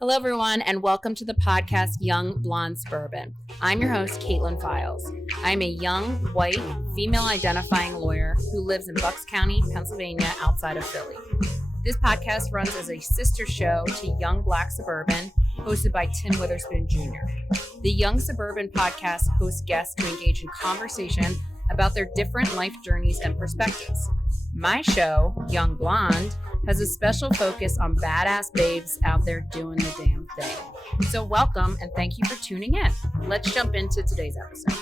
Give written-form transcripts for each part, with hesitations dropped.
Hello, everyone, and welcome to the podcast Young Black Suburban. I'm your host, Kaitlin Files. I'm a young, white, female-identifying lawyer who lives in Bucks County, Pennsylvania, outside of Philly. This podcast runs as a sister show to Young Black Suburban, hosted by Tim Witherspoon Jr. The Young Suburban podcast hosts guests to engage in conversation about their different life journeys and perspectives. My show, Young Blonde, has a special focus on badass babes out there doing the damn thing. So welcome and thank you for tuning in. Let's jump into today's episode.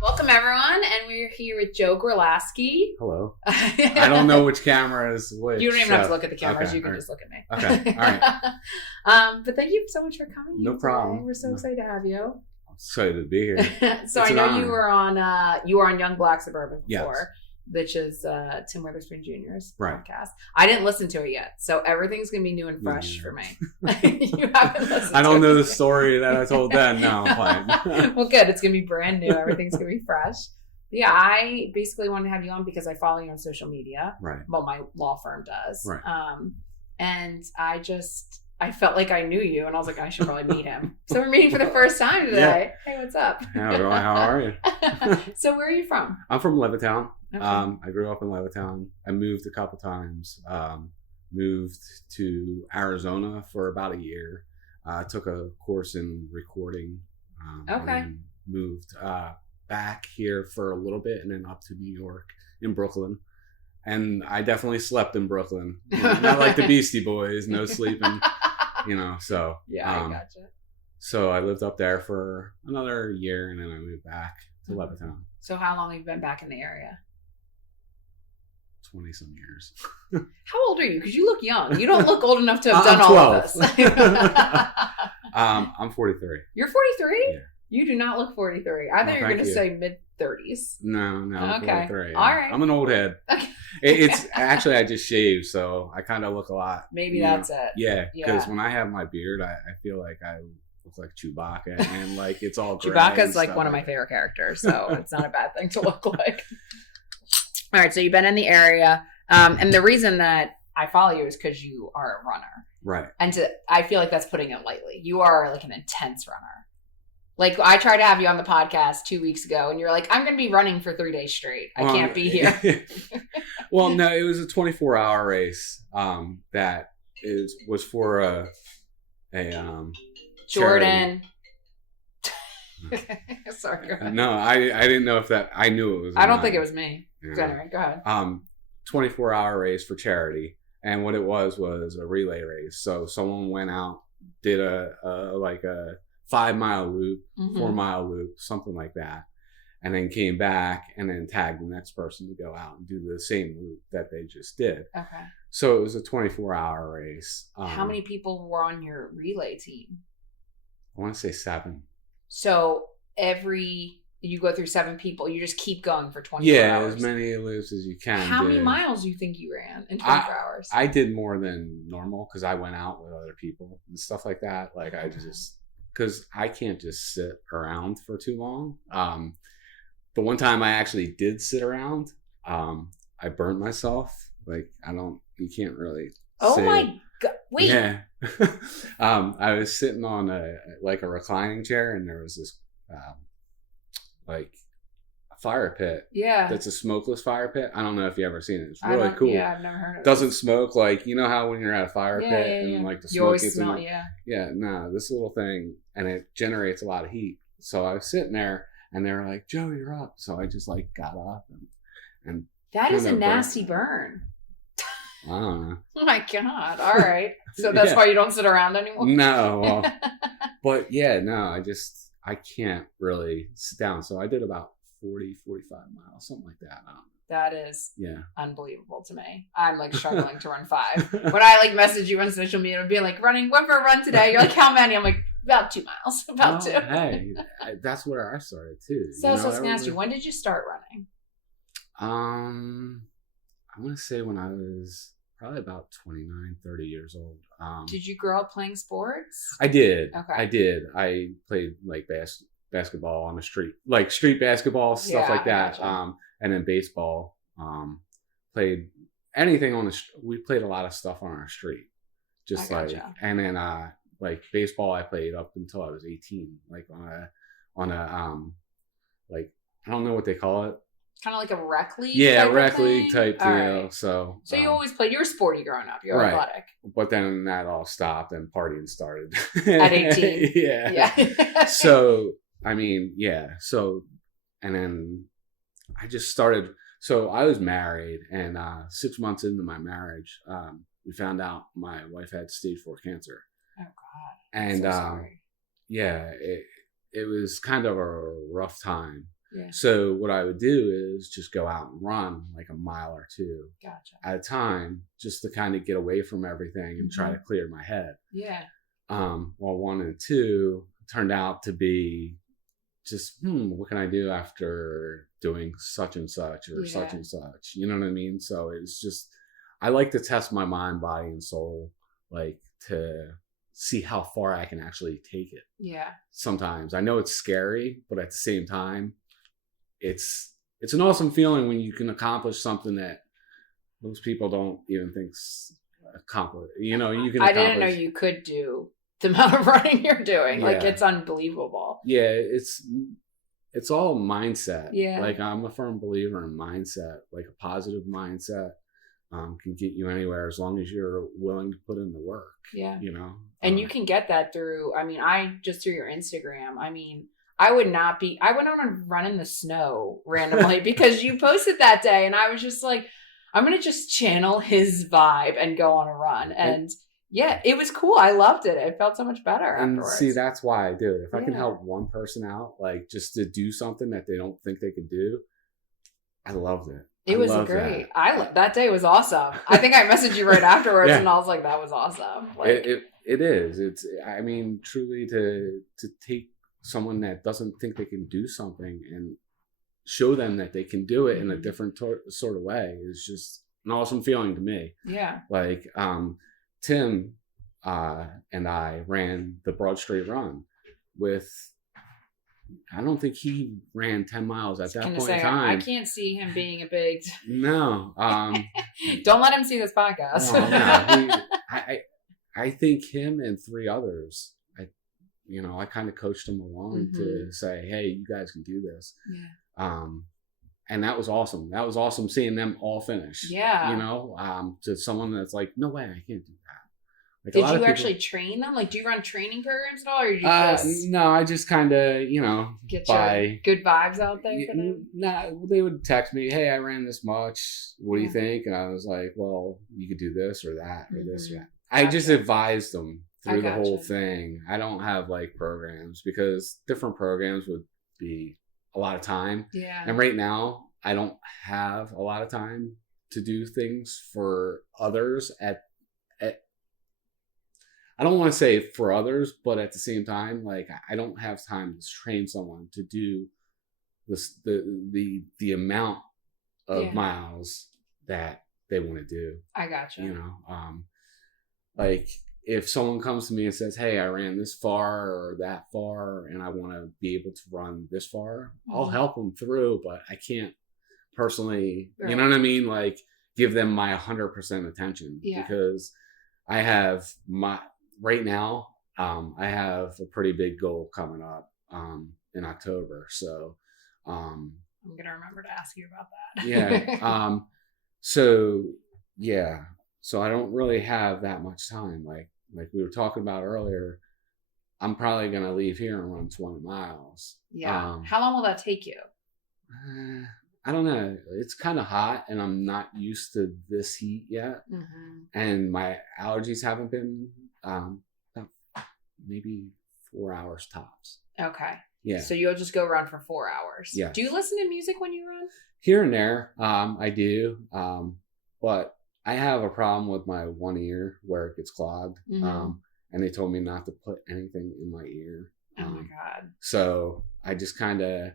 Welcome everyone, and we're here with Joe Gorlaski. Hello. I don't know which camera is which. You don't even have to look at the cameras, okay, you can just look at me. Okay, all right. But thank you so much for coming. No problem. We're so excited to have you. I'm excited to be here. So I know you were on Young Black Suburban before. Yes. Which is Tim Witherspoon Jr.'s right. podcast. I didn't listen to it yet, so everything's going to be new and fresh for me. You haven't listened I don't know it. the story that I told then. No, I'm fine. Well, good. It's going to be brand new. Everything's going to be fresh. Yeah, I basically wanted to have you on because I follow you on social media. Right. Well, my law firm does. Right. And I felt like I knew you, and I was like, I should probably meet him. So we're meeting for the first time today. Yeah. Hey, what's up? Yeah, how are you? So where are you from? I'm from Levittown. Okay. I grew up in Levittown. I moved a couple times. Moved to Arizona for about a year. Took a course in recording. Okay. And moved back here for a little bit and then up to New York in Brooklyn. And I definitely slept in Brooklyn. Not like the Beastie Boys, no sleeping, so. Yeah, I gotcha. So I lived up there for another year and then I moved back to Levittown. So how long have you been back in the area? 20 some years. How old are you? Because you look young. You don't look old enough to have done I'm all of 12. this. I'm 43. You're 43? Yeah. You do not look 43. I thought you were going to say mid-30s. No, I'm okay. 43. All right. I'm an old head. Okay. It's actually, I just shaved, so I kind of look a lot. Maybe that's it. Yeah, because when I have my beard, I feel like I look like Chewbacca, and like it's all gray. Chewbacca's like one of my favorite characters, so it's not a bad thing to look like. All right, so you've been in the area, and the reason that I follow you is because you are a runner. Right. And I feel like that's putting it lightly. You are like an intense runner. Like I tried to have you on the podcast 2 weeks ago and you're like, I'm going to be running for 3 days straight. I can't be here. Well, no, it was a 24-hour race that was for a Jordan. Sorry, go ahead. No, I didn't know if that, I knew it was. I don't think it was me. Yeah. Anyway, go ahead. 24-hour race for charity. And what it was a relay race. So someone went out, did a 5-mile loop, 4-mile loop, something like that. And then came back and then tagged the next person to go out and do the same loop that they just did. Okay. So it was a 24-hour race. How many people were on your relay team? I want to say 7. So you go through 7 people, you just keep going for 24 hours. Yeah, as many loops as you can. How many miles do you think you ran in 24 hours? I did more than normal because I went out with other people and stuff like that. Like I just, because I can't just sit around for too long. The one time I actually did sit around, I burned myself. Like you can't really. Oh my God. Wait. Yeah. I was sitting on a reclining chair and there was this, like a fire pit. Yeah. That's a smokeless fire pit. I don't know if you ever seen it. It's really cool. Yeah, I've never heard of it. Doesn't smoke, like, you know how when you're at a fire pit and like the smoke you always gets smell, in. Yeah, no, this little thing, and it generates a lot of heat. So I was sitting there and they were like, Joe, you're up. So I just like got up and that is a nasty burn. I don't know. Oh my God. All right. So that's why you don't sit around anymore? No. Well, but yeah, no, I can't really sit down. So I did about 40, 45 miles, something like that. That is unbelievable to me. I'm like struggling to run 5. When I like message you on social media and be like, went for a run today. You're like, how many? I'm like, about 2 miles. About 2. Hey, that's where I started too. So I was going to ask you, when did you start running? I want to say when I was probably about 29, 30 years old. Did you grow up playing sports? I did. Okay. I did. I played like basketball on the street, like street basketball, stuff like that. Gotcha. And then baseball. Played anything on the. We played a lot of stuff on our street. Just and then like baseball, I played up until I was 18, like on a like, I don't know what they call it. Kind of like a rec league. Yeah, rec league type deal. Right. So you always played. You were sporty growing up. You were athletic. But then that all stopped and partying started at 18. Yeah. So I mean, yeah. So and then I just started. So I was married, and 6 months into my marriage, we found out my wife had stage 4 cancer. Oh God! And so sorry. Yeah, it was kind of a rough time. Yeah. So what I would do is just go out and run like a mile or two at a time, just to kind of get away from everything and try to clear my head. Yeah. Well, 1 and 2 turned out to be just, what can I do after doing such and such or such and such? You know what I mean? So it's just, I like to test my mind, body, and soul, like to see how far I can actually take it. Yeah. Sometimes I know it's scary, but at the same time, it's an awesome feeling when you can accomplish something that most people don't even think's accomplished. You know, you can. I didn't know you could do the amount of running you're doing. Yeah. Like, it's unbelievable. Yeah, it's all mindset. Yeah. Like, I'm a firm believer in mindset. Like, a positive mindset can get you anywhere as long as you're willing to put in the work. Yeah. You know? And you can get that through, just through your Instagram. I went on a run in the snow randomly because you posted that day, and I was just like, I'm going to just channel his vibe and go on a run. And yeah, it was cool. I loved it. It felt so much better afterwards. See, that's why I do it. If I can help one person out, like just to do something that they don't think they can do, I loved it. It was great. That day was awesome. I think I messaged you right afterwards, and I was like, that was awesome. Like, it is. It's, truly to take someone that doesn't think they can do something and show them that they can do it in a different sort of way is just an awesome feeling to me. Yeah. Like, Tim and I ran the Broad Street Run with, I don't think he ran 10 miles at that point in time. I can't see him being a big... No. Don't let him see this podcast. No. I think him and 3 others, I kind of coached them along to say, hey, you guys can do this. Yeah. And that was awesome. That was awesome seeing them all finish. Yeah. To someone that's like, no way, I can't do that. Like, did you actually train them? Like, do you run training programs at all? Or you just... No, I just kind of, get your good vibes out there for them? Nah, they would text me, hey, I ran this much. What do you think? And I was like, well, you could do this or that or this or that. I just advised them through the whole thing. I don't have like programs because different programs would be a lot of time. Yeah. And right now, I don't have a lot of time to do things for others I don't want to say for others, but at the same time, like, I don't have time to train someone to do this, the amount of miles that they want to do. I gotcha. Like, if someone comes to me and says, hey, I ran this far or that far and I want to be able to run this far, I'll help them through, but I can't personally, you know what I mean? Like, give them my 100% attention because I have right now, I have a pretty big goal coming up in October. So I'm going to remember to ask you about that. Yeah. So I don't really have that much time. Like we were talking about earlier, I'm probably going to leave here and run 20 miles. Yeah. How long will that take you? I don't know. It's kind of hot and I'm not used to this heat yet. And my allergies haven't been maybe 4 hours tops. Okay. Yeah. So you'll just go run for 4 hours. Yeah. Do you listen to music when you run? Here and there. I do. But I have a problem with my one ear where it gets clogged. And they told me not to put anything in my ear. Oh my God. So I just kind of,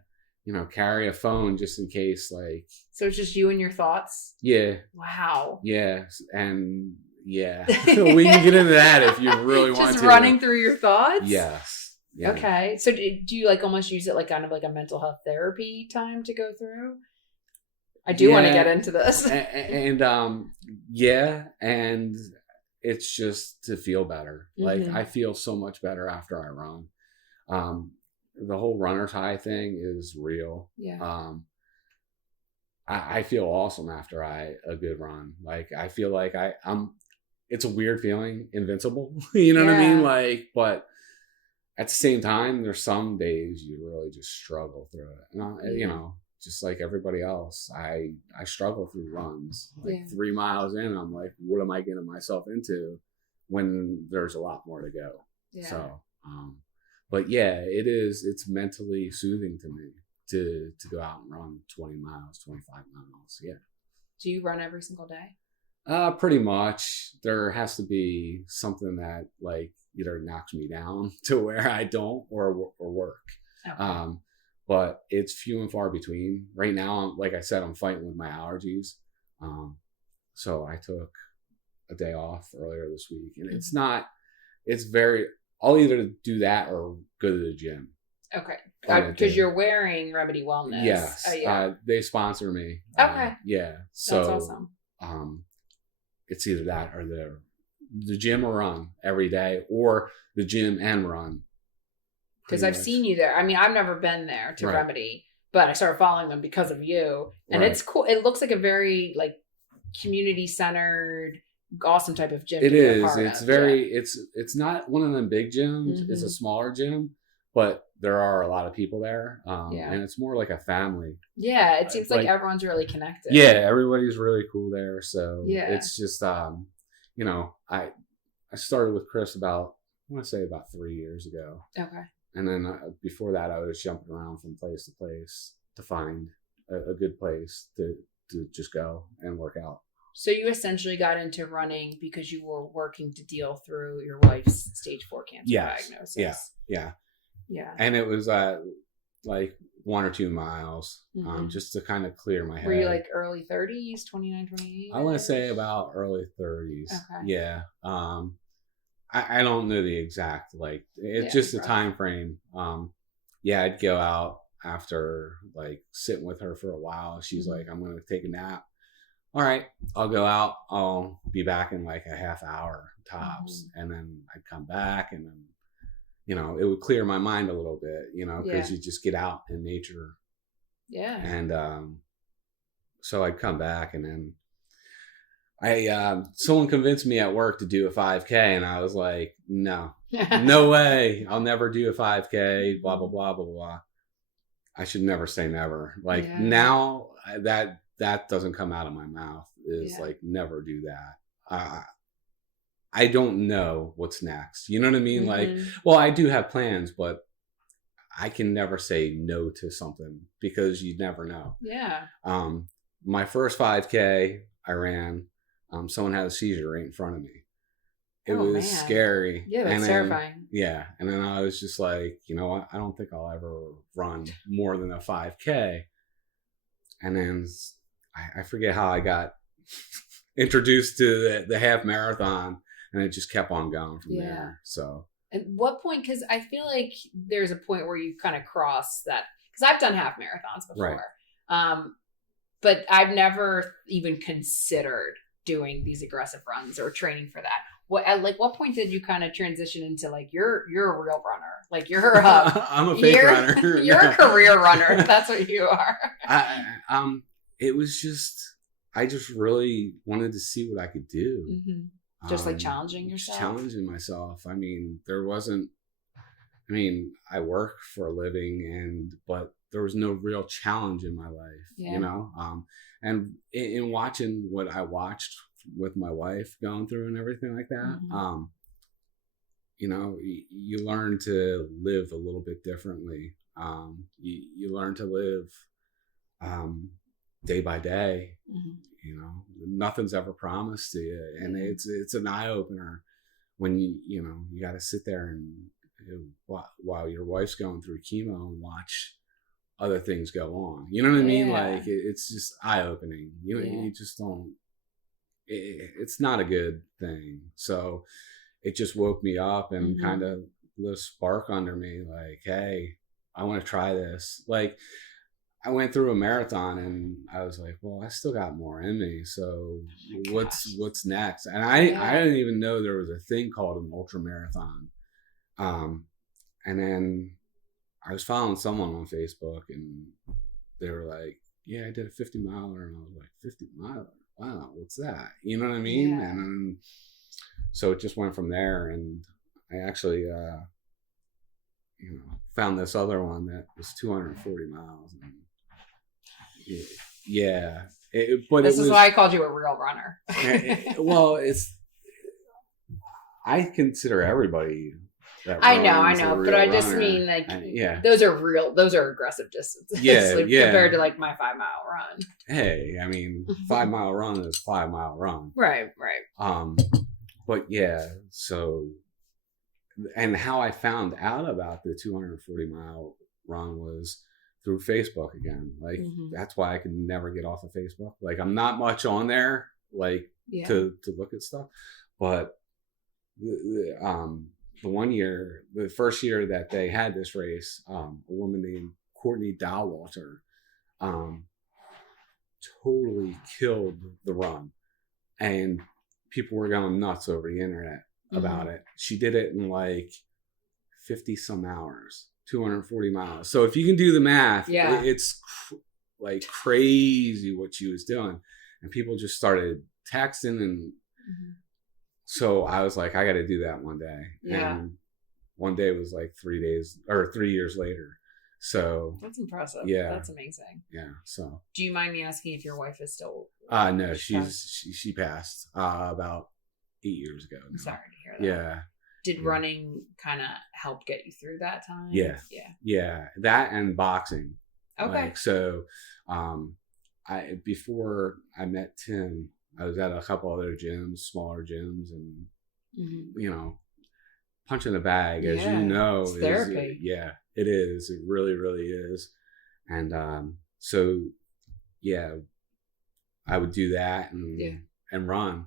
carry a phone just in case, like. So it's just you and your thoughts? Yeah. Wow. Yeah. And yeah, we can get into that if you really want to. Just running through your thoughts? Yes. Yeah. Okay. So do you like almost use it like kind of like a mental health therapy time to go through? I do want to get into this. And it's just to feel better. Like I feel so much better after I run. The whole runner's high thing is real. Yeah. I feel awesome after a good run. Like I feel like I'm it's a weird feeling, invincible. You know what I mean? Like, but at the same time, there's some days you really just struggle through it. And you know, just like everybody else, I struggle through runs. Like 3 miles in, I'm like, what am I getting myself into when there's a lot more to go? Yeah. So, but yeah, it's mentally soothing to me to go out and run 20 miles, 25 miles. Yeah. Do you run every single day? Pretty much. There has to be something that like either knocks me down to where I don't or work. Okay. But it's few and far between. Right now, like I said, I'm fighting with my allergies. So I took a day off earlier this week, and I'll either do that or go to the gym. Okay. Because you're wearing Remedy Wellness. Yes. They sponsor me. Okay. Yeah. So that's awesome. It's either that or the gym or run every day, or the gym and run. Because I've seen you there. I mean, I've never been there to Remedy, but I started following them because of you. And it's cool. It looks like a very like community centered, awesome type of gym. It is. It's very. It's not one of them big gyms. It's a smaller gym, but there are a lot of people there. And it's more like a family. Yeah, it seems like everyone's really connected. Yeah, everybody's really cool there. So it's just you know, I started with Chris about 3 years ago. Okay. And then before that, I was jumping around from place to place to find a good place to just go and work out. So you essentially got into running because you were working to deal through your wife's stage 4 cancer diagnosis. Yeah. And it was like 1 or 2 miles, just to kind of clear my head. Were you like early 30s, 29, 28? I want to say about early 30s. Okay. Yeah. I don't know the exact, like, it's just a time frame. I'd go out after like sitting with her for a while. She's like, I'm going to take a nap. All right, I'll go out. I'll be back in like a half hour tops. And then I'd come back, and then, you know, it would clear my mind a little bit, you know, because you just get out in nature. Yeah. And so I'd come back, and then someone convinced me at work to do a 5K, and I was like, no way. I'll never do a 5K, blah, blah, blah, blah, blah. I should never say never. Like now that doesn't come out of my mouth is like, never do that. I don't know what's next. You know what I mean? Like, well, I do have plans, but I can never say no to something because you never know. Yeah. My first 5K I ran, someone had a seizure right in front of me. It was scary. Yeah, that's terrifying. Yeah. And then I was just like, you know what? I don't think I'll ever run more than a 5K. And then I forget how I got introduced to the half marathon, and it just kept on going from there. So at what point, because I feel like there's a point where you kind of cross that, because I've done half marathons before. Right. But I've never even considered doing these aggressive runs or training for that. What point did you kind of transition into like you're a real runner? Like you're I'm a fake runner. You're a career runner. That's what you are. It was just, I just really wanted to see what I could do. Just like challenging yourself. Challenging myself. I mean, I work for a living, but there was no real challenge in my life, you know? And in watching what I watched with my wife going through and everything like that, you know, you learn to live a little bit differently. You learn to live day by day. You know, nothing's ever promised to you, and it's an eye opener when you know you got to sit there and while your wife's going through chemo and watch other things go on. You know what I mean? Like it's just eye opening. You just don't. It's not a good thing. So it just woke me up and kind of lit a spark under me. Like, hey, I want to try this. Like, I went through a marathon and I was like, well, I still got more in me. So what's next? And I didn't even know there was a thing called an ultra marathon. And then I was following someone on Facebook and they were like, yeah, I did a 50 miler. And I was like, 50 miler? Wow, what's that? You know what I mean? Yeah. And then, so it just went from there. And I actually, found this other one that was 240 miles. And yeah. This is why I called you a real runner. Well, I consider everybody. I know, but I just mean those are aggressive distances. Yeah, compared to like my 5 mile run. Hey, I mean, 5 mile run is 5 mile run. Right. But yeah, so, and how I found out about the 240 mile run was through Facebook again. Like that's why I can never get off of Facebook. Like I'm not much on there, like to look at stuff, but the first year that they had this race, a woman named Courtney Dowalter totally killed the run. And people were going nuts over the internet about it. She did it in like 50 some hours, 240 miles. So if you can do the math, it's like crazy what she was doing. And people just started texting and so I was like, I got to do that one day. Yeah. And one day was like 3 years later. So that's impressive. Yeah. That's amazing. Yeah. So do you mind me asking if your wife is still? No, she passed about 8 years ago now. I'm sorry to hear that. Yeah. Did running kind of help get you through that time? Yeah. Yeah. That and boxing. Okay. Like, so, before I met Tim, I was at a couple other gyms, smaller gyms, and punching the bag, as you know, it's therapy. It is. It really, really is. And so, I would do that and run,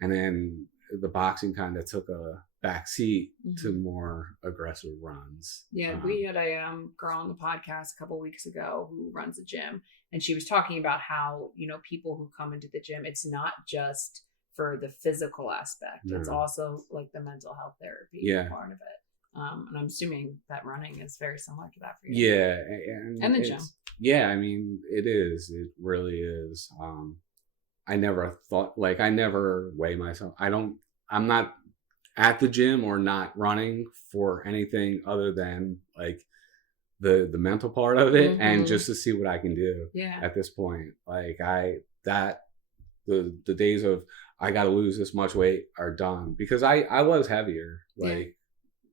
and then the boxing kind of took a back seat to more aggressive runs. Yeah, we had a girl on the podcast a couple weeks ago who runs a gym, and she was talking about how, people who come into the gym, it's not just for the physical aspect. It's also like the mental health therapy part of it. And I'm assuming that running is very similar to that for you. Yeah. And the gym. Yeah, I mean, it is. It really is. I never thought, like, I never weigh myself. I'm not at the gym or not running for anything other than like the mental part of it and just to see what I can do at this point. Like the days of I got to lose this much weight are done, because I was heavier like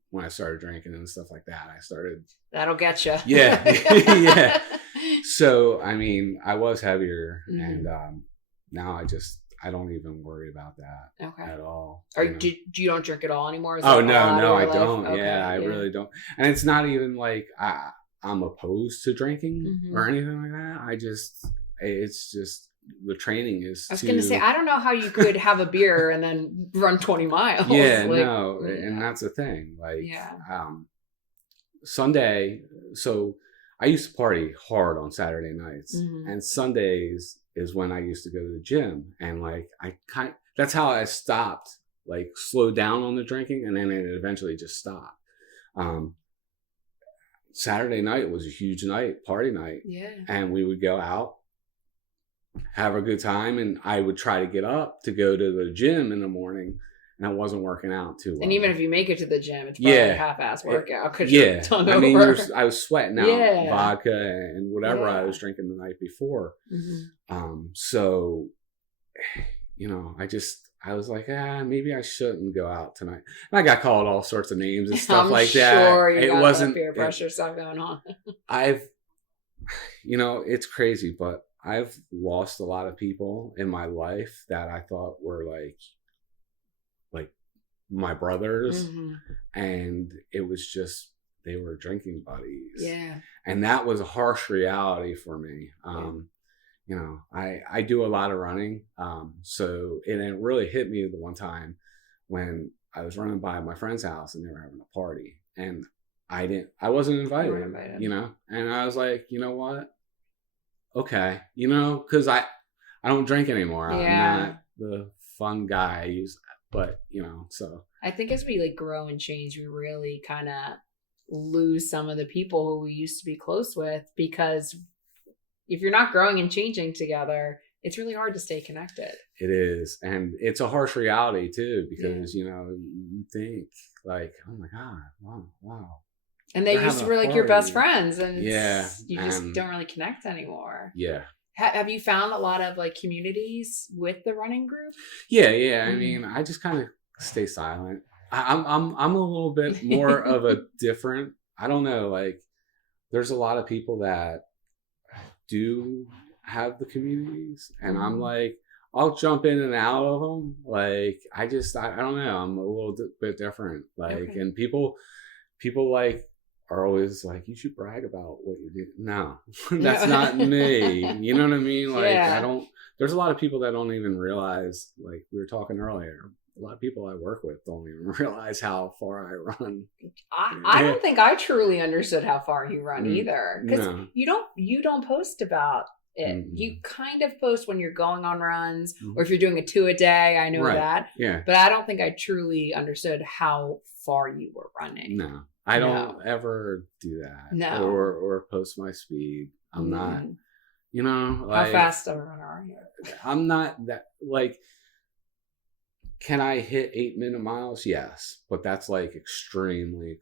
when I started drinking and stuff like that. That'll get you. Yeah. Yeah. So, I mean, I was heavier and now I don't even worry about that at all. You don't drink at all anymore? No, I don't. Okay, I really don't. And it's not even like I'm opposed to drinking or anything like that. It's just the training is. I was going to say, I don't know how you could have a beer and then run 20 miles. Yeah, and that's the thing. Like, Sunday. So I used to party hard on Saturday nights, and Sundays is when I used to go to the gym, and like that's how I stopped, like slowed down on the drinking, and then it eventually just stopped. Saturday night was a huge night, party night, and we would go out, have a good time, and I would try to get up to go to the gym in the morning, and I wasn't working out too well. And even if you make it to the gym, it's probably a half-ass workout because you're hungover. I mean, I was sweating out vodka and whatever I was drinking the night before. So, I was like, maybe I shouldn't go out tonight. And I got called all sorts of names and stuff like that. It wasn't peer pressure stuff going on. It's crazy, but I've lost a lot of people in my life that I thought were like my brothers, and it was just they were drinking buddies. And that was a harsh reality for me. I do a lot of running, so it really hit me the one time when I was running by my friend's house and they were having a party, and I wasn't invited, and I was like, you know what, okay, you know, because I don't drink anymore. Yeah. I'm not the fun guy I used, but you know, so I think as we like grow and change, we really kind of lose some of the people who we used to be close with, because if you're not growing and changing together, it's really hard to stay connected. it is, and it's a harsh reality too, because you know, you think like, oh my god, wow. And they used to be like your best friends, and you just don't really connect anymore. Yeah. Have you found a lot of like communities with the running group? Yeah. I mean, I just kind of stay silent. I'm a little bit more of a different. I don't know. Like, there's a lot of people that do have the communities, and I'm like, I'll jump in and out of them. Like, I don't know. I'm a little bit different. Like, and people like are always like, you should brag about what you do. No, that's not me. You know what I mean? Like, there's a lot of people that don't even realize, like we were talking earlier, a lot of people I work with don't even realize how far I run. I don't think I truly understood how far you run either. Because you don't post about it. You kind of post when you're going on runs, or if you're doing a 2 a day. I know that. Yeah. But I don't think I truly understood how far you were running. No. I don't ever do that. No. Or post my speed. I'm not, you know. Like, how fast of a runner are you? I'm not that, like, can I hit 8-minute miles? Yes. But that's like extremely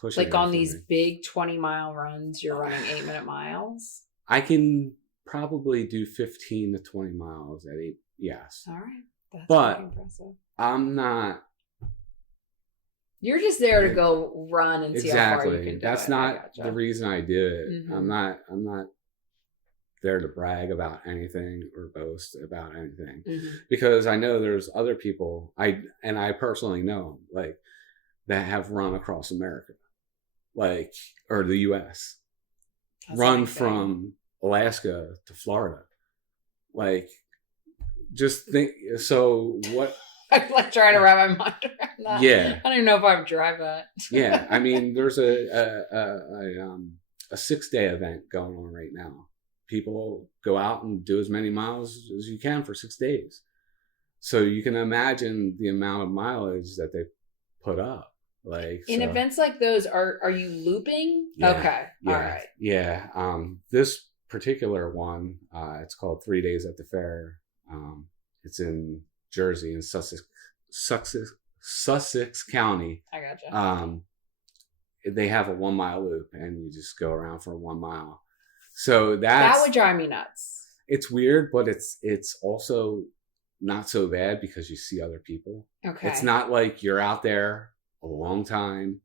pushing. Like on these big 20-mile runs, you're running 8-minute miles? I can probably do 15 to 20 miles at 8. Yes. All right. That's pretty impressive. I'm not. You're just there to go run and see how far you can do That's not the reason I do it. I'm not there to brag about anything or boast about anything, because I know there's other people I personally know, like, that have run across America, like, or the US. Run from Alaska to Florida. Like, just think, so what? I'm like trying to wrap my mind around that. Yeah. I don't even know if I would drive that. Yeah. I mean, there's a 6-day event going on right now. People go out and do as many miles as you can for 6 days. So you can imagine the amount of mileage that they put up. Like, in events like those, are you looping? Yeah, okay. Yeah, all right. Yeah. This particular one, it's called 3 Days at the Fair. It's in Jersey, in Sussex County. I gotcha. They have a 1 mile loop, and you just go around for 1 mile. So that would drive me nuts. It's weird, but it's also not so bad because you see other people. Okay. It's not like you're out there a long time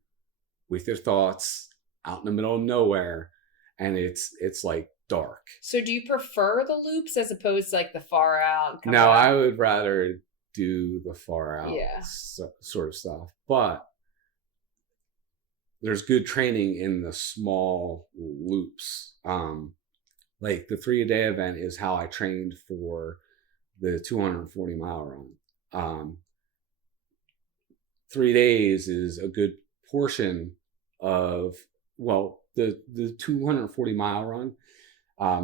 with your thoughts out in the middle of nowhere, and it's like dark. So do you prefer the loops as opposed to like the far out? No, I would rather do the far out sort of stuff. But there's good training in the small loops. Like the 3-a-day event is how I trained for the 240-mile run. 3 days is a good portion of, well, the 240-mile run.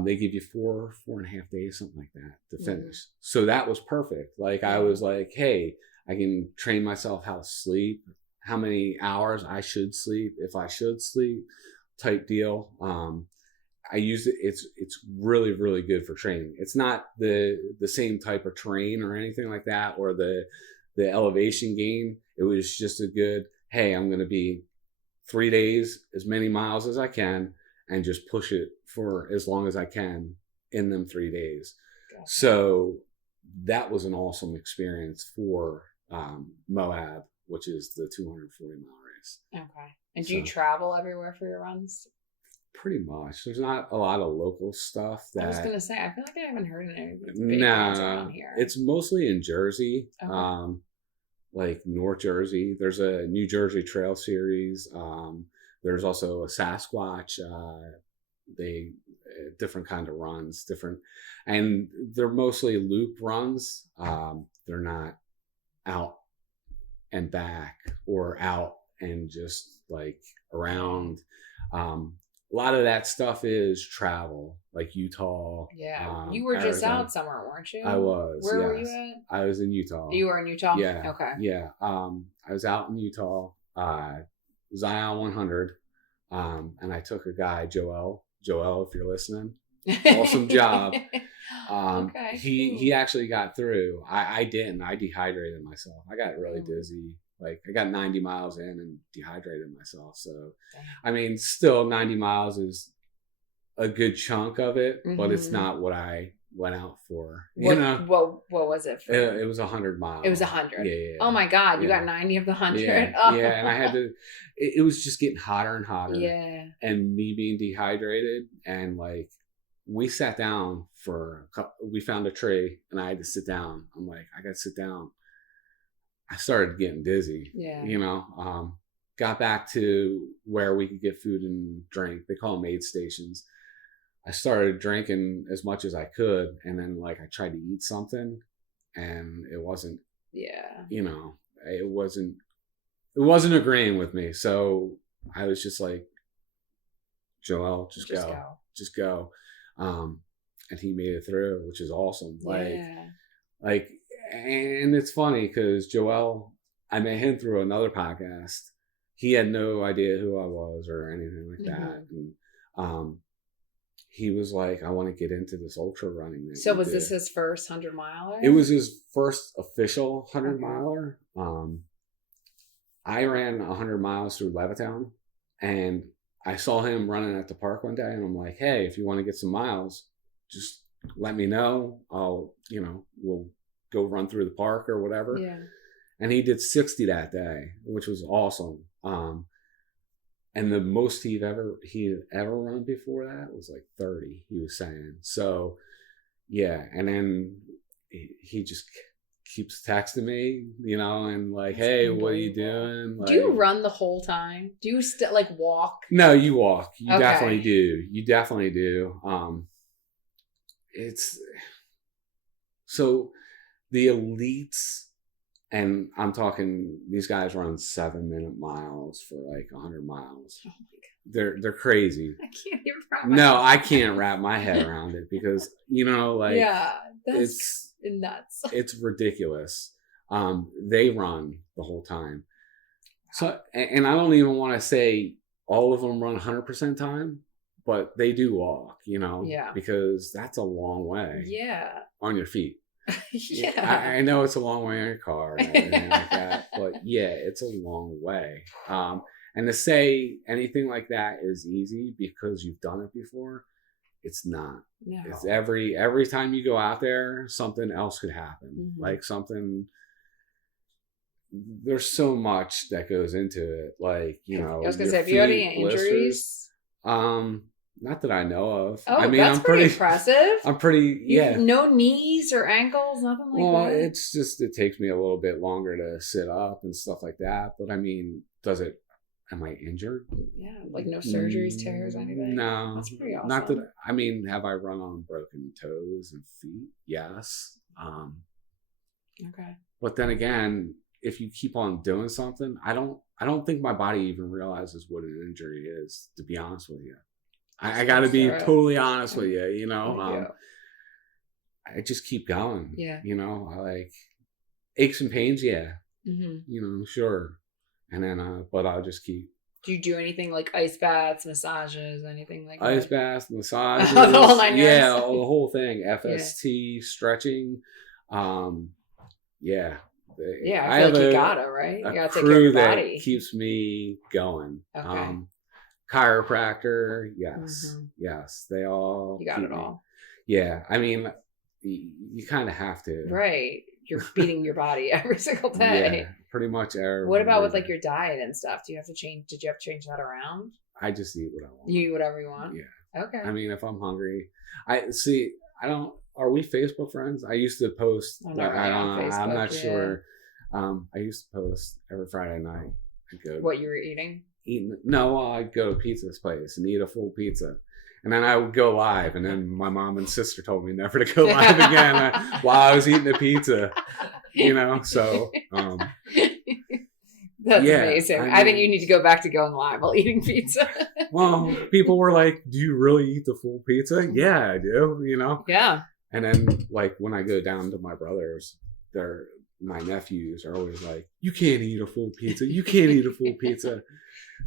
They give you 4.5 days, something like that, to finish. So that was perfect. Like, I was like, hey, I can train myself how to sleep, how many hours I should sleep, if I should sleep, type deal. I use it. It's really, really good for training. It's not the same type of terrain or anything like that, or the elevation gain. It was just a good, hey, I'm going to be 3 days, as many miles as I can, and just push it for as long as I can in them 3 days. Gotcha. So that was an awesome experience for Moab, which is the 240-mile race. Okay. And do you travel everywhere for your runs? Pretty much. There's not a lot of local stuff. I was going to say, I feel like I haven't heard of any big ones around here. It's mostly in Jersey, like North Jersey. There's a New Jersey Trail Series. There's also a Sasquatch. They different kind of runs, and they're mostly loop runs. They're not out and back or out and just like around. a lot of that stuff is travel, like Utah. Yeah. You were just Arizona. out somewhere, weren't you? I was. Where were you at? I was in Utah. You were in Utah? Yeah. Okay. Yeah. I was out in Utah, Zion 100. And I took a guy, Joel, if you're listening, awesome job. Okay. He actually got through. I didn't. I dehydrated myself. I got really dizzy. Like I got 90 miles in and dehydrated myself. So, I mean, still 90 miles is a good chunk of it, but it's not what I went out for. What was it for? It was 100 miles. It was 100. Yeah. Oh my God, you got 90 of the 100. Yeah, Oh. yeah, and I had to. It was just getting hotter and hotter. Yeah. And me being dehydrated, and like we sat down for we found a tree, and I had to sit down. I'm like, I got to sit down. I started getting dizzy. Yeah. You know, got back to where we could get food and drink. They call them aid stations. I started drinking as much as I could, and then like I tried to eat something, and it wasn't. Yeah. You know, it wasn't agreeing with me. So I was just like, Joel, just go. And he made it through, which is awesome. Like, and it's funny because Joel, I met him through another podcast. He had no idea who I was or anything like that. And, he was like, I want to get into this ultra running. So was this his first 100 miler? It was his first official 100 miler. I ran 100 miles through Levittown, and I saw him running at the park one day, and I'm like, hey, if you want to get some miles, just let me know. We'll go run through the park or whatever. Yeah. And he did 60 that day, which was awesome. And the most he'd ever run before that was like 30, he was saying. So, yeah. And then he just keeps texting me, you know, and like, hey, what are you doing? Like, do you run the whole time? Do you still like walk? No, you walk. You definitely do. You definitely do. It's so the elites. And I'm talking, these guys run 7-minute miles for like 100 miles. Oh my God. They're crazy. I can't even wrap my head. I can't wrap my head around it because, you know, like, that's nuts. It's ridiculous. They run the whole time. So, and I don't even want to say all of them run 100% time, but they do walk, you know, because that's a long way. Yeah. On your feet. Yeah. I know it's a long way in your car and everything like that, but yeah, it's a long way. And to say anything like that is easy because you've done it before, it's not. No. It's every time you go out there, something else could happen. Mm-hmm. Like there's so much that goes into it. Like, you know, I was gonna say, have you had any injuries? Not that I know of. Oh, I mean, that's pretty impressive. I'm pretty, yeah. No knees or ankles, nothing like that? Well, it's just, it takes me a little bit longer to sit up and stuff like that. But I mean, am I injured? Yeah, like no surgeries, tears, anything? No. That's pretty awesome. Not that, I mean, have I run on broken toes and feet? Yes. Okay. But then again, if you keep on doing something, I don't think my body even realizes what an injury is, to be honest with you. I got to be totally honest with you, you know. I just keep going. Yeah. You know, I like aches and pains, yeah. Mm-hmm. You know, sure. And then, but I'll just keep. Do you do anything like ice baths, massages, anything like that? Ice baths, massages. The whole 9 yards. Yeah, the whole thing. FST, stretching. Yeah. Yeah, I feel like you gotta, right? You gotta take care of your body. That keeps me going. Okay. Chiropractor, yes. Mm-hmm. Yes. They all. You got it all. Yeah. I mean, you kind of have to. Right. You're beating your body every single day. Yeah, pretty much every. What about with like your diet and stuff? Did you have to change that around? I just eat what I want. You eat whatever you want? Yeah. Okay. I mean, if I'm hungry, are we Facebook friends? I used to post. I'm not sure. I used to post every Friday night. What you were eating? I'd go to a pizza's place and eat a full pizza. And then I would go live, and then my mom and sister told me never to go live again while I was eating the pizza, you know? So, That's amazing. I think you need to go back to going live while eating pizza. Well, people were like, do you really eat the full pizza? Yeah, I do, Yeah. And then, like, when I go down to my brothers, my nephews are always like, you can't eat a full pizza. You can't eat a full pizza.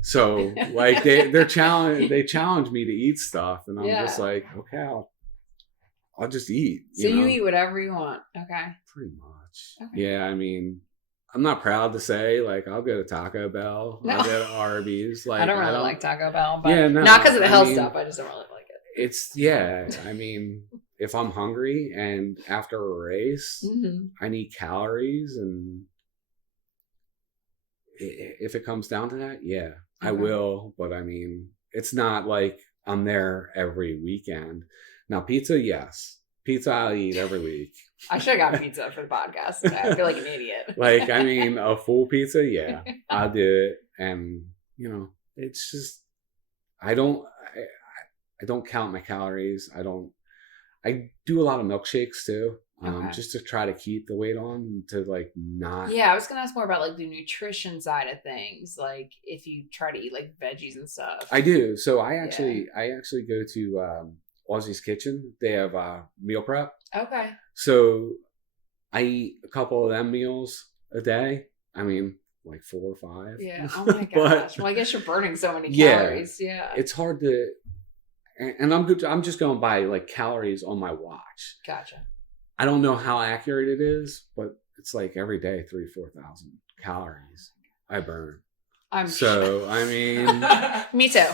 So, like, they challenge me to eat stuff. And I'm just like, okay, I'll just eat. So you eat whatever you want. Okay. Pretty much. Okay. Yeah, I mean, I'm not proud to say, like, I'll go to Taco Bell. No. I'll go to Arby's. Like, I don't really like Taco Bell, but not because of the health stuff. I just don't really like it. I mean, if I'm hungry and after a race, I need calories. And if it comes down to that, I will. But I mean, it's not like I'm there every weekend. Now, pizza, yes. Pizza I'll eat every week. I should have got pizza for the podcast today. I feel like an idiot. Like, I mean, a full pizza, I'll do it. And, it's just, I don't count my calories. I do a lot of milkshakes too. Just to try to keep the weight on, to like not. Yeah, I was gonna ask more about like the nutrition side of things. Like if you try to eat like veggies and stuff. I do. So I actually go to Aussie's Kitchen. They have meal prep. Okay. So I eat a couple of them meals a day. I mean, like 4 or 5. Yeah. Oh my gosh. Well, I guess you're burning so many calories. Yeah. It's hard to. And I'm just going by like calories on my watch. Gotcha. I don't know how accurate it is, but it's like every day 3,000-4,000 calories I burn. I mean, me too.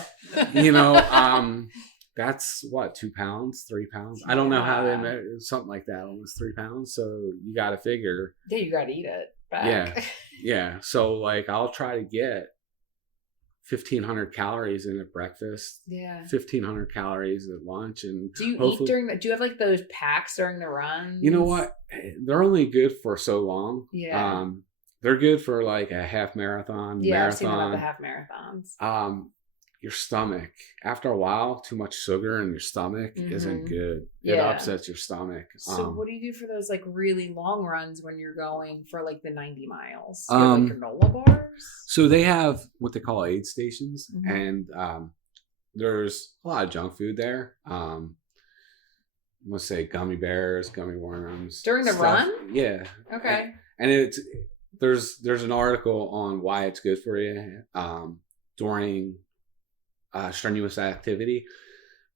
That's what, 2 pounds, 3 pounds. I don't know how they measure something like that, almost 3 pounds. So you got to figure. Yeah, you got to eat it back. Yeah. So like I'll try to get 1,500 calories in at breakfast. Yeah. 1,500 calories at lunch. And do you eat do you have like those packs during the runs? You know what? They're only good for so long. Yeah. They're good for like a half marathon. Yeah, I've seen about the half marathons. Your stomach, after a while, too much sugar in your stomach isn't good. It upsets your stomach. So what do you do for those like really long runs when you're going for like the 90 miles? Do you have, like granola bars? So they have what they call aid stations, and there's a lot of junk food there. Let's say gummy bears, gummy worms. During the run? Yeah. Okay. And there's an article on why it's good for you during strenuous activity.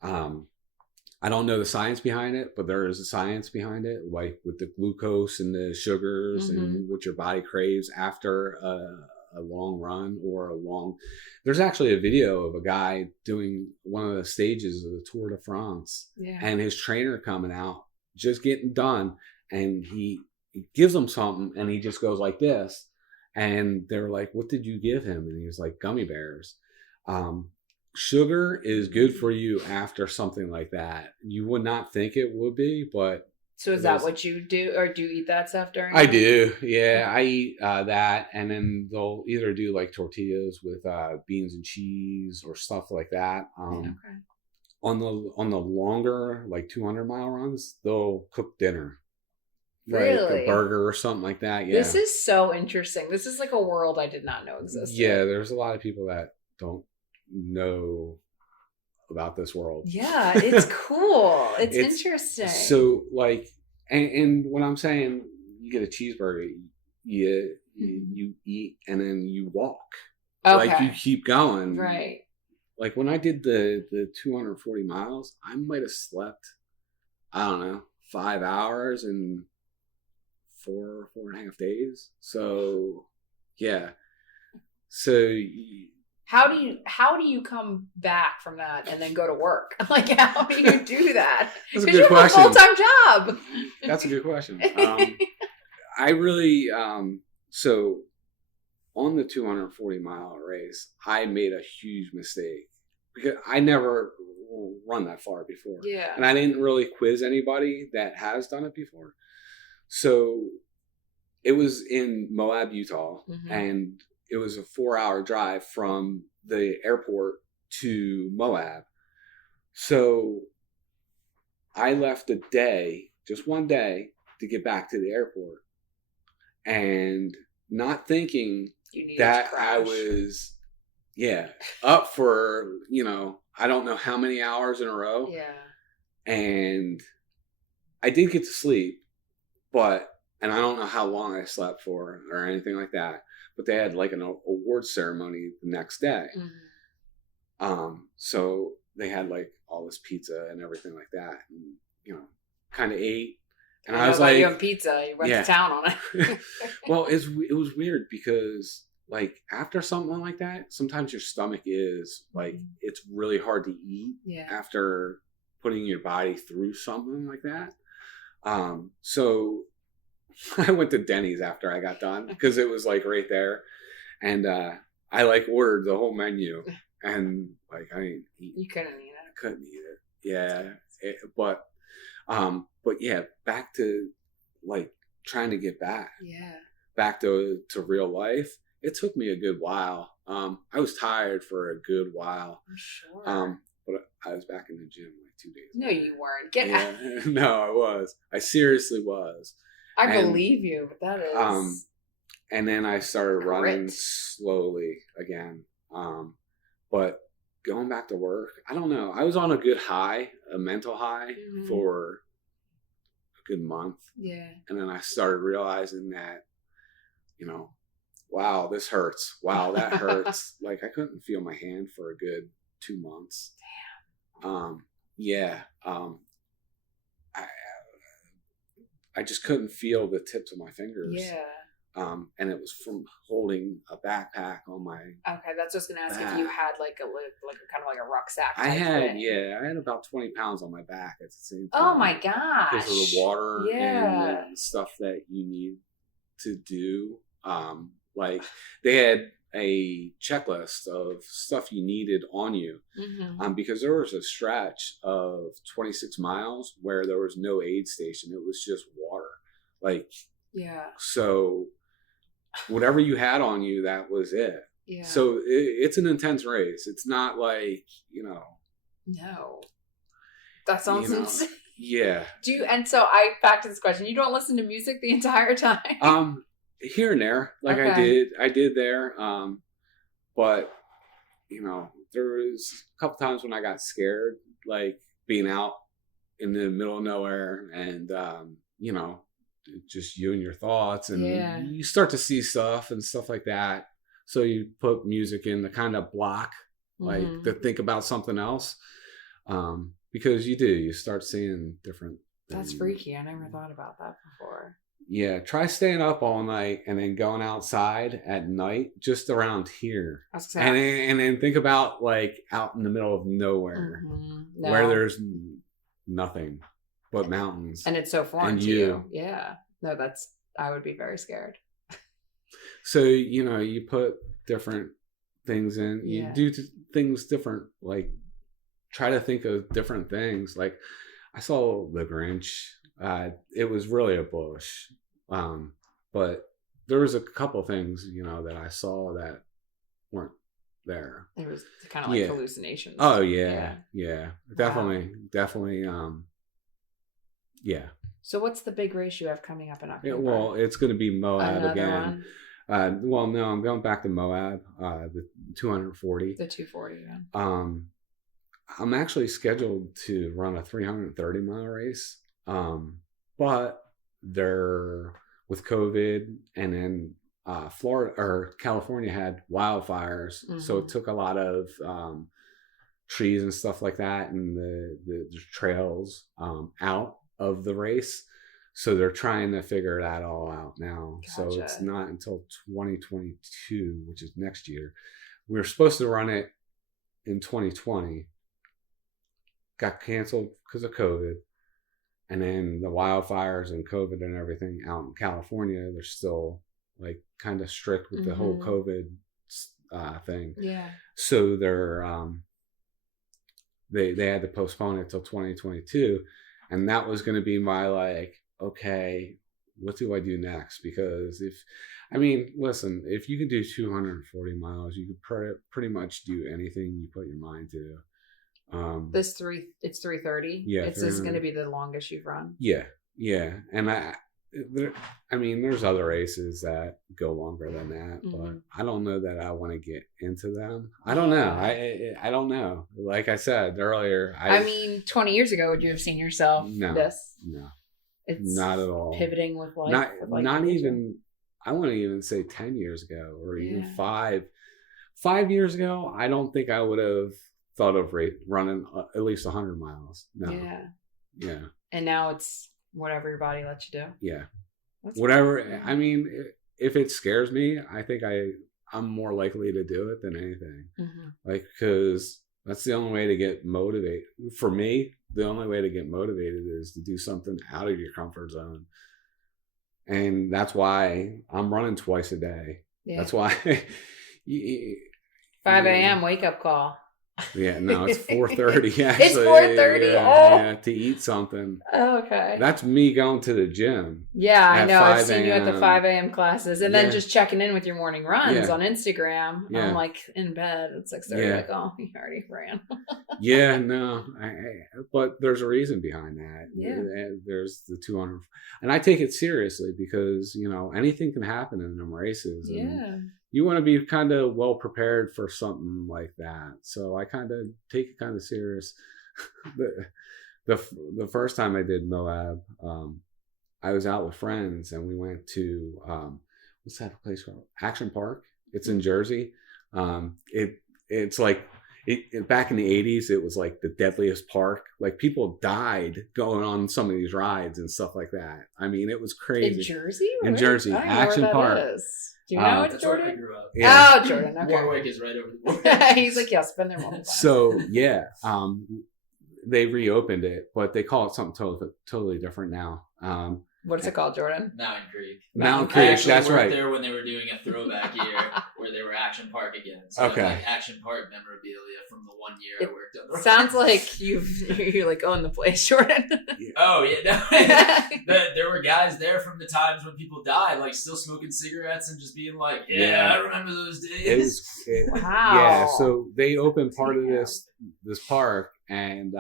I don't know the science behind it, but there is a science behind it, like with the glucose and the sugars and what your body craves after a long run or there's actually a video of a guy doing one of the stages of the Tour de France, and his trainer coming out, just getting done, and he gives him something and he just goes like this, and they're like, what did you give him? And he was like, gummy bears. Sugar is good for you after something like that. You would not think it would be, but. So is that what you do, or do you eat that stuff during? I do, yeah. I eat that, and then they'll either do like tortillas with beans and cheese or stuff like that. Okay. On the longer, like 200-mile runs, they'll cook dinner. Really? Like a burger or something like that. Yeah. This is so interesting. This is like a world I did not know existed. Yeah, there's a lot of people that don't know about this world. Yeah, it's cool. It's interesting. So like, and when I'm saying you get a cheeseburger, you eat and then you walk. Okay. Like you keep going. Right. Like when I did the 240 miles, I might have slept, I don't know, 5 hours in 4.5 days. So yeah. So how do you come back from that and then go to work? Like, how do you do that? That's a good question. You have a full-time job. That's a good question. I really, so on the 240-mile race, I made a huge mistake because I never run that far before. Yeah. And I didn't really quiz anybody that has done it before. So it was in Moab, Utah, and it was a 4-hour drive from the airport to Moab. So I left a day, just one day, to get back to the airport. And not thinking You needed that to crash. I was, up for, I don't know how many hours in a row. Yeah. And I did get to sleep, and I don't know how long I slept for or anything like that, but they had like an award ceremony the next day. So they had like all this pizza and everything like that, and, kind of ate. And I was like, you have pizza. You went to town on it. Well, it was weird because like after something like that, sometimes your stomach is like, it's really hard to eat after putting your body through something like that. So I went to Denny's after I got done because it was like right there. And I like ordered the whole menu and like I didn't eat. You couldn't eat it. I couldn't eat it. Yeah. But yeah, back to like trying to get back. Yeah. Back to real life. It took me a good while. I was tired for a good while. I'm sure. But I was back in the gym like 2 days. No, you weren't. Get out. No, I was. I seriously was. I believe you, but that is. And then I started running slowly again. But going back to work, I don't know. I was on a good high, a mental high for a good month. Yeah. And then I started realizing that, wow, this hurts. Wow, that hurts. Like I couldn't feel my hand for a good 2 months. Damn. Yeah. I just couldn't feel the tips of my fingers. Yeah. And it was from holding a backpack on my. Okay, that's just gonna ask if you had like a kind of like a rucksack. I had about 20 pounds on my back at the same time. Oh my gosh! Because of the water and the stuff that you need to do. Like they had a checklist of stuff you needed on you, because there was a stretch of 26 miles where there was no aid station. It was just water. Like, so whatever you had on you, that was it. Yeah. So it's an intense race. It's not like, No. That sounds insane. Yeah. So back to this question. You don't listen to music the entire time? Here and there. Like I did there. But, there was a couple times when I got scared, like being out in the middle of nowhere and, just you and your thoughts and you start to see stuff and stuff like that. So you put music in to kind of block, like to think about something else. Because you start seeing different things. That's freaky. I never thought about that before. Yeah, try staying up all night and then going outside at night, just around here, and then think about like out in the middle of nowhere, where there's nothing but mountains, and it's so foreign to you. Yeah, no, I would be very scared. So you put different things in, you do things different, like try to think of different things. Like I saw The Grinch. It was really a bush, but there was a couple things that I saw that weren't there. It was kind of like hallucinations. Oh yeah, definitely. Yeah. So what's the big race you have coming up in October? Well, it's going to be Moab again. Well, no, I'm going back to Moab, the 240. The 240. Yeah. I'm actually scheduled to run a 330 mile race. But they're with COVID, and then Florida or California had wildfires, so it took a lot of trees and stuff like that, and the trails out of the race. So they're trying to figure that all out now. Gotcha. So it's not until 2022, which is next year. We were supposed to run it in 2020. Got canceled because of COVID. And then the wildfires and COVID and everything out in California, they're still like kind of strict with the whole COVID thing. Yeah. So they're they had to postpone it till 2022, and that was going to be my like, okay, what do I do next? Because listen, if you can do 240 miles, you could pretty much do anything you put your mind to. It's 330. Yeah, this is going to be the longest you've run. Yeah, and there's other races that go longer than that, but I don't know that I want to get into them. I don't know. I don't know. Like I said earlier, 20 years ago, would you have seen yourself this? No, it's not at all. Pivoting with life. Not even. I want to even say 10 years ago, or even 5 years ago. I don't think I would have thought of running at least 100 miles. No. Yeah. And now it's whatever your body lets you do. Yeah. Whatever. If it scares me, I think I'm more likely to do it than anything. Like, because that's the only way to get motivated. For me, the only way to get motivated is to do something out of your comfort zone. And that's why I'm running twice a day. Yeah. That's why 5 a.m. wake up call. Yeah, no, it's 4:30 actually. It's 4:30. Yeah, to eat something. Oh, okay. That's me going to the gym. Yeah, I know. I've seen you at the 5 a.m. classes, and then just checking in with your morning runs on Instagram. Yeah. I'm like in bed at 6:30. Like, oh, you already ran. Yeah, no, but there's a reason behind that. Yeah, there's the 200, and I take it seriously because anything can happen in them races. Yeah. You want to be kind of well prepared for something like that. So I kind of take it kind of serious. The first time I did Moab, I was out with friends and we went to, what's that place called? Action Park. It's in Jersey. It's like, back in the 80s, it was like the deadliest park. Like people died going on some of these rides and stuff like that. It was crazy. In Jersey? In Jersey, Action Park. Do you know it's Jordan? Where I grew up. Yeah. Oh, Jordan. Okay. Warwick is right over the border. He's like, yes, been there multiple times. So yeah, they reopened it, but they call it something totally different now. What is it called, Jordan? Mountain Creek. Mountain Creek, that's right. There when they were doing a throwback year where they were Action Park again. So okay. I have like Action Park memorabilia from the one year I worked on the sounds like you're like own the place, Jordan. Oh yeah, no. There were guys there from the times when people died, like still smoking cigarettes and just being like, I remember those days. Wow. Yeah, so they opened part of this park and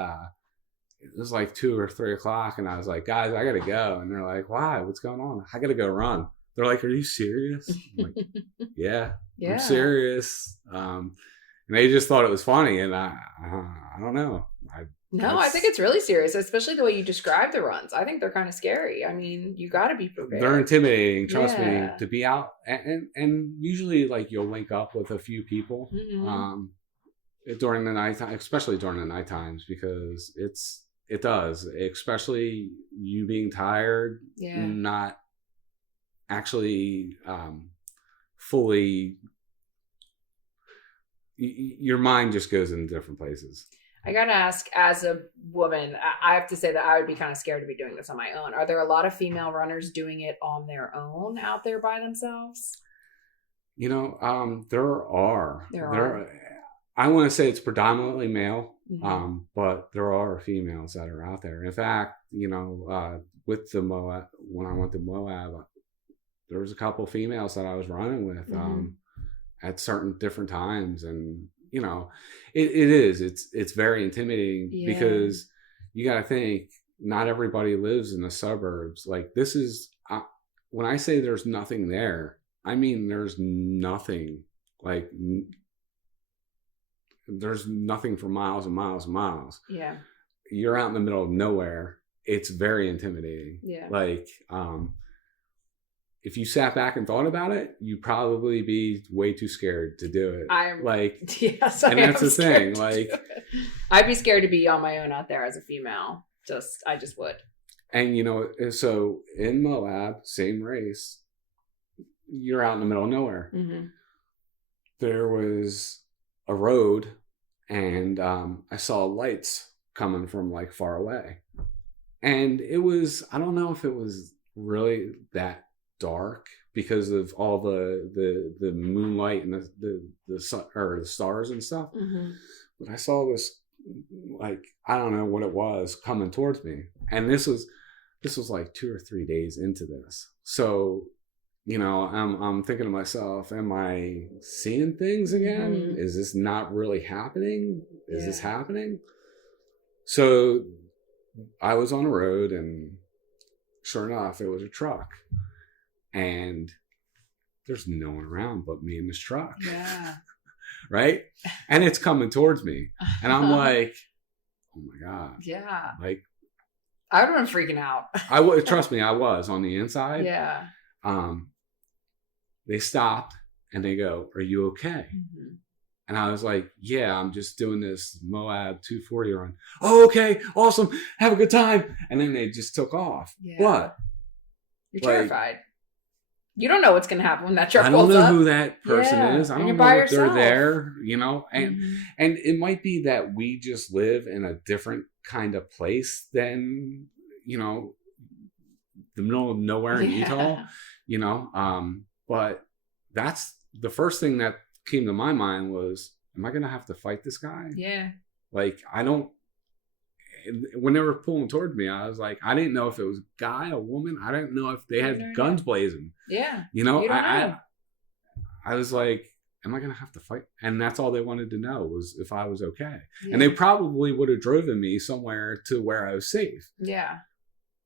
it was like 2 or 3 o'clock, and I was like, guys, I gotta go. And they're like, why? What's going on? I gotta go run. They're like, are you serious? I'm like, yeah, I'm serious. And they just thought it was funny, and I don't know. I think it's really serious, especially the way you describe the runs. I think they're kind of scary. You got to be prepared. They're intimidating, trust me, to be out. And usually, like, you'll link up with a few people during the nighttime, especially during the night times, because it does, especially you being tired, not actually fully, your mind just goes in different places. I gotta ask, as a woman, I have to say that I would be kind of scared to be doing this on my own. Are there a lot of female runners doing it on their own out there by themselves? There are. I want to say it's predominantly male. But there are females that are out there. In fact, with the Moab, when I went to Moab, there was a couple females that I was running with at certain different times, and it's very intimidating because you got to think not everybody lives in the suburbs. Like this is when I say there's nothing there, I mean there's nothing. Like there's nothing for miles and miles and miles. Yeah. You're out in the middle of nowhere. It's very intimidating. Yeah. Like, if you sat back and thought about it, you'd probably be way too scared to do it. And that's the thing. Like, I'd be scared to be on my own out there as a female. I just would. And, so in Moab, same race, you're out in the middle of nowhere. There was a road, and I saw lights coming from like far away, and it was, I don't know if it was really that dark because of all the moonlight and the sun or the stars and stuff, but I saw this, like, I don't know what it was coming towards me, and this was like 2 or 3 days into this. So I'm thinking to myself, am I seeing things again? Is this not really happening? Is this happening? So I was on the road, and sure enough, it was a truck. And there's no one around but me in this truck. Yeah. Right? And it's coming towards me. And I'm like, oh my God. Yeah. Like, I would have been freaking out. Trust me, I was on the inside. Yeah. They stopped and they go, "Are you okay?" Mm-hmm. And I was like, "Yeah, I'm just doing this Moab 240 run." "Oh, okay, awesome. Have a good time." And then they just took off. Yeah. But you're terrified. You don't know what's going to happen when that truck I pulls don't know up. who that person is. I don't know if they're there, and and it might be that we just live in a different kind of place than, the middle of nowhere in Utah, but that's the first thing that came to my mind was, am I going to have to fight this guy? Yeah. Like, when they were pulling towards me, I was like, I didn't know if it was a guy, a woman. I didn't know if they had guns blazing. Yeah. I was like, am I going to have to fight? And that's all they wanted to know was if I was okay. Yeah. And they probably would have driven me somewhere to where I was safe. Yeah.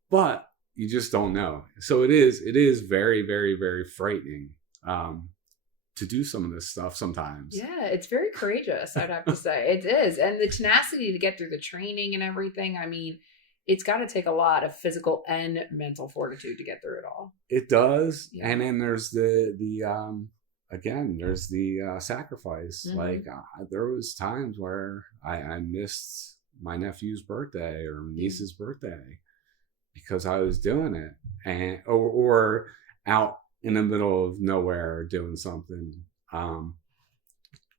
But you just don't know. So it is very, very, very frightening to do some of this stuff sometimes. Yeah, it's very courageous, I'd have to say. It is. And the tenacity to get through the training and everything, I mean, it's got to take a lot of physical and mental fortitude to get through it all. It does. Yeah. And then there's there's the sacrifice. Mm-hmm. Like there was times where I missed my nephew's birthday or niece's birthday because I was doing it, and or out in the middle of nowhere doing something.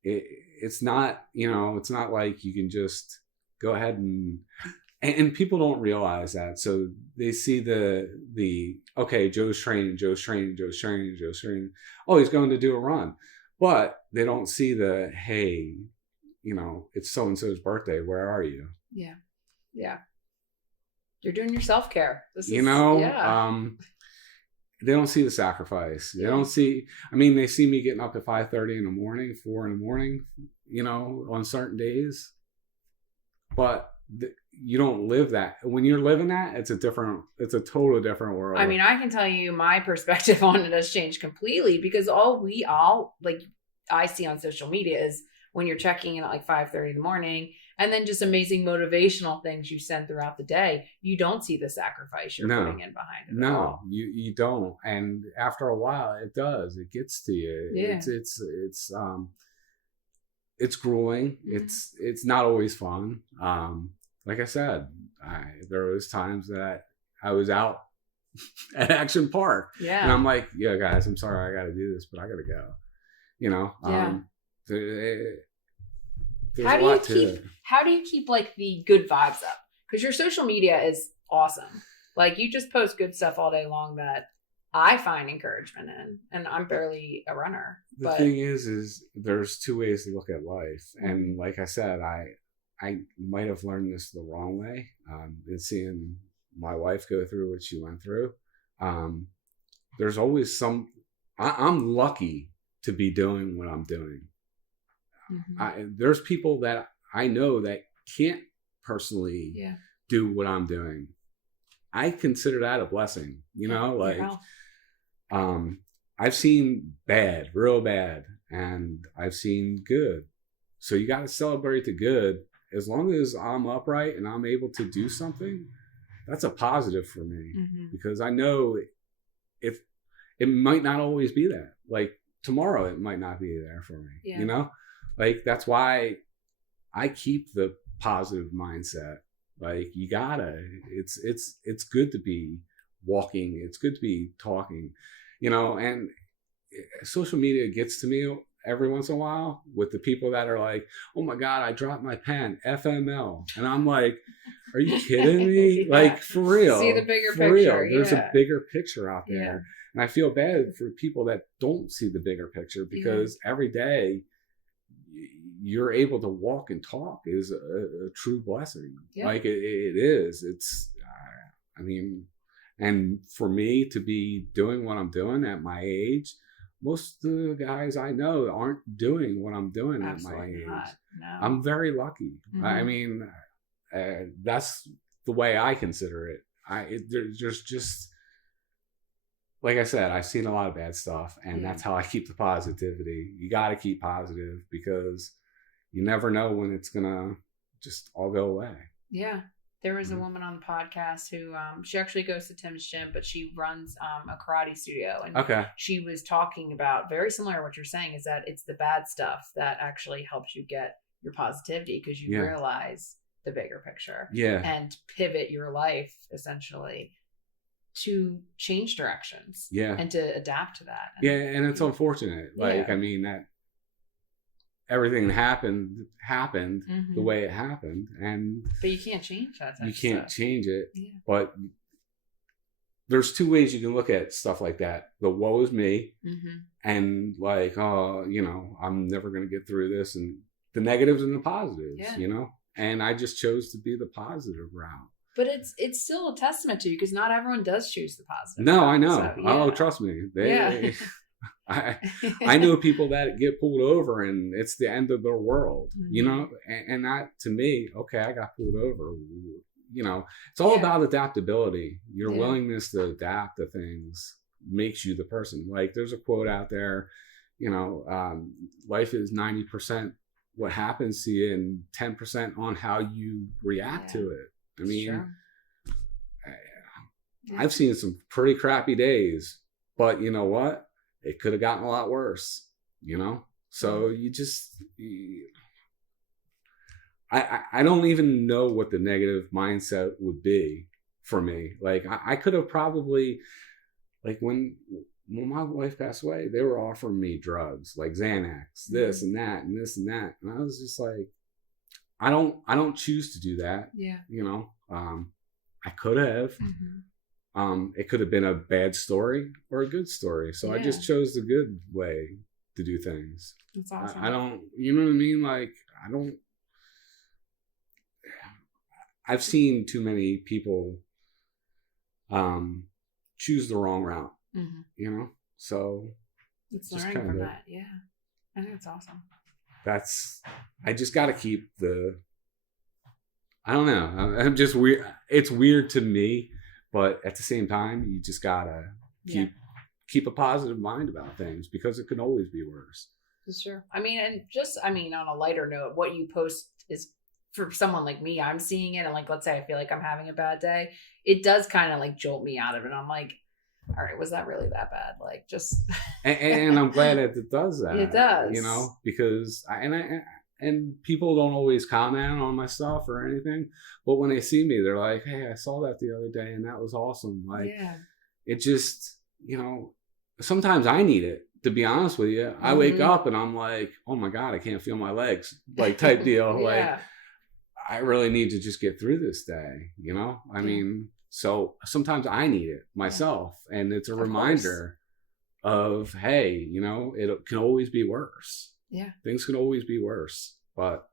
It's not, it's not like you can just go ahead and people don't realize that. So they see the okay, Joe's training. Oh, he's going to do a run. But they don't see the, hey, it's so-and-so's birthday. Where are you? Yeah. Yeah. You're doing your self-care. They don't see the sacrifice. They don't see, they see me getting up at 5:30 in the morning, 4 in the morning, on certain days. But you don't live that. When you're living that, it's a totally different world. I mean, I can tell you my perspective on it has changed completely because I see on social media is when you're checking in at like 5:30 in the morning and then just amazing motivational things you send throughout the day. You don't see the sacrifice you're putting in behind it. No, you don't. And after a while, it does. It gets to you. Yeah. It's grueling. Mm-hmm. It's not always fun. Like I said, there was times that I was out at Action Park. Yeah. And I'm like, yeah, guys, I'm sorry I got to do this, but I got to go. How do you keep like the good vibes up? Because your social media is awesome. Like you just post good stuff all day long that I find encouragement in, and I'm barely a runner. The thing is there's two ways to look at life. And like I said, I might have learned this the wrong way. And seeing my wife go through what she went through, there's always I'm lucky to be doing what I'm doing. Mm-hmm. There's people that I know that can't personally do what I'm doing. I consider that a blessing, I've seen bad, real bad, and I've seen good. So you got to celebrate the good. As long as I'm upright and I'm able to do something, that's a positive for me. Mm-hmm. Because I know if it might not always be that. Like tomorrow, it might not be there for me. Yeah. Like that's why I keep the positive mindset. Like you gotta. It's good to be walking. It's good to be talking. And social media gets to me every once in a while with the people that are like, oh my God, I dropped my pen, FML. And I'm like, are you kidding me? Like for real. See the bigger picture. Real. There's a bigger picture out there. Yeah. And I feel bad for people that don't see the bigger picture because every day you're able to walk and talk is a true blessing. Yeah. Like it is. It's, and for me to be doing what I'm doing at my age, most of the guys I know aren't doing what I'm doing Absolutely at my age. Not. No. I'm very lucky. Mm-hmm. That's the way I consider it. There's just like I said, I've seen a lot of bad stuff, and that's how I keep the positivity. You got to keep positive because you never know when it's gonna just all go away. Yeah. There was a woman on the podcast who, she actually goes to Tim's gym, but she runs a karate studio. And she was talking about, very similar to what you're saying, is that it's the bad stuff that actually helps you get your positivity because you realize the bigger picture. Yeah. And pivot your life, essentially, to change directions. Yeah. And to adapt to that. And it's unfortunate. Like, I mean, that everything happened the way it happened, but you can't change that. You can't change it. Yeah. But there's two ways you can look at stuff like that: the woe is me, and like, oh, you know, I'm never going to get through this, and the negatives and the positives, you know. And I just chose to be the positive route. But it's still a testament to you because not everyone does choose the positive. No, route, I know. So, oh, trust me, they I know people that get pulled over and it's the end of their world, you know, and that to me, okay, I got pulled over, you know, it's all about adaptability. Your willingness to adapt to things makes you the person. Like there's a quote out there, you know, life is 90% what happens to you and 10% on how you react to it. I mean, I've seen some pretty crappy days, but you know what? It could have gotten a lot worse, you know? So you just, I don't even know what the negative mindset would be for me. Like I could have probably, like when my wife passed away, they were offering me drugs, like Xanax, this and that, and this and that. And I was just like, I don't choose to do that. Yeah. You know, I could have. It could have been a bad story or a good story. So I just chose the good way to do things. That's awesome. I don't, you know what I mean? Like, I've seen too many people choose the wrong route, you know? So it's learning from that. Yeah. I think it's awesome. I just got to keep I don't know. I'm just weird. It's weird to me. But at the same time, you just gotta keep a positive mind about things because it can always be worse. For sure. I mean, on a lighter note, what you post is for someone like me, I'm seeing it and like, let's say I feel like I'm having a bad day. It does kind of like jolt me out of it. I'm like, all right, was that really that bad? Like just. and I'm glad that it does that. It does. You know, because and people don't always comment on my stuff or anything, but when they see me, they're like, hey, I saw that the other day and that was awesome. Like, it just, you know, sometimes I need it, to be honest with you. I wake up and I'm like, oh my God, I can't feel my legs, like type deal. Like, I really need to just get through this day, you know? I mean, so sometimes I need it myself. And it's a reminder of, hey, you know, it can always be worse. Yeah. Things can always be worse, but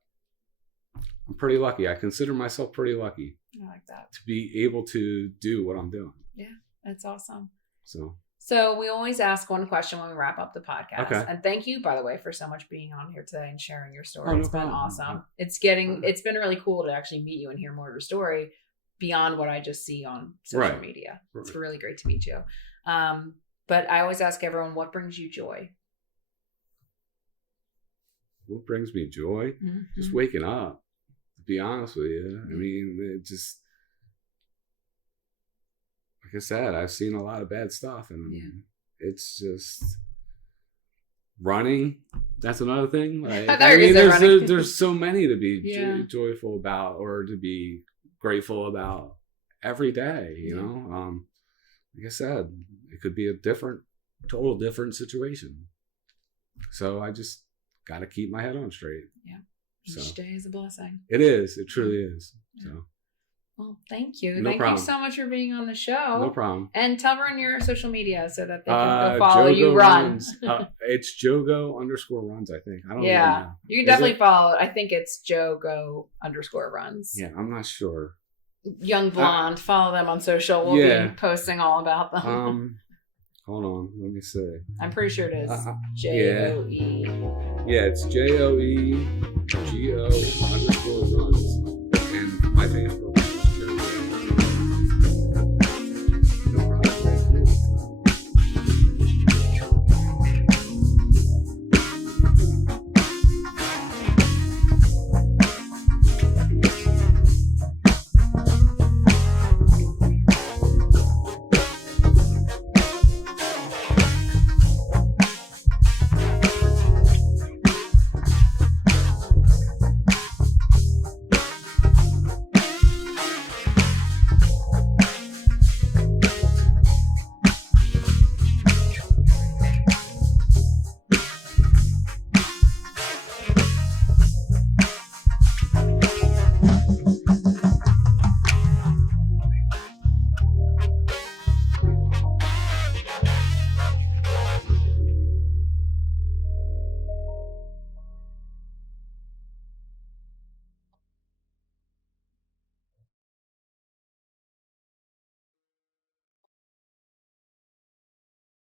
I'm pretty lucky. I consider myself pretty lucky. I like that. To be able to do what I'm doing. Yeah, that's awesome. So we always ask one question when we wrap up the podcast. Okay. And thank you, by the way, for so much being on here today and sharing your story. It's been awesome. It's been really cool to actually meet you and hear more of your story beyond what I just see on social media. Right. It's really great to meet you. But I always ask everyone, what brings you joy? What brings me joy? Just waking up, to be honest with you. I mean, it just, like I said, I've seen a lot of bad stuff and it's just running. That's another thing. Like, I mean, there's so many to be joyful about or to be grateful about every day, you know? Like I said, it could be a total different situation. So I just got to keep my head on straight. Yeah. Each day is a blessing. It is. It truly is. Yeah. So. Well, thank you. Thank you so much for being on the show. No problem. And tell everyone your social media so that they can go follow you run. It's Jogo_runs, I think. I don't know. Yeah. You can definitely follow it. I think it's Jogo_runs. Yeah, I'm not sure. Young Blonde. Follow them on social. We'll be posting all about them. Hold on, let me see. I'm pretty sure it is J-O-E. Yeah, it's Joego_runs. And my Facebook.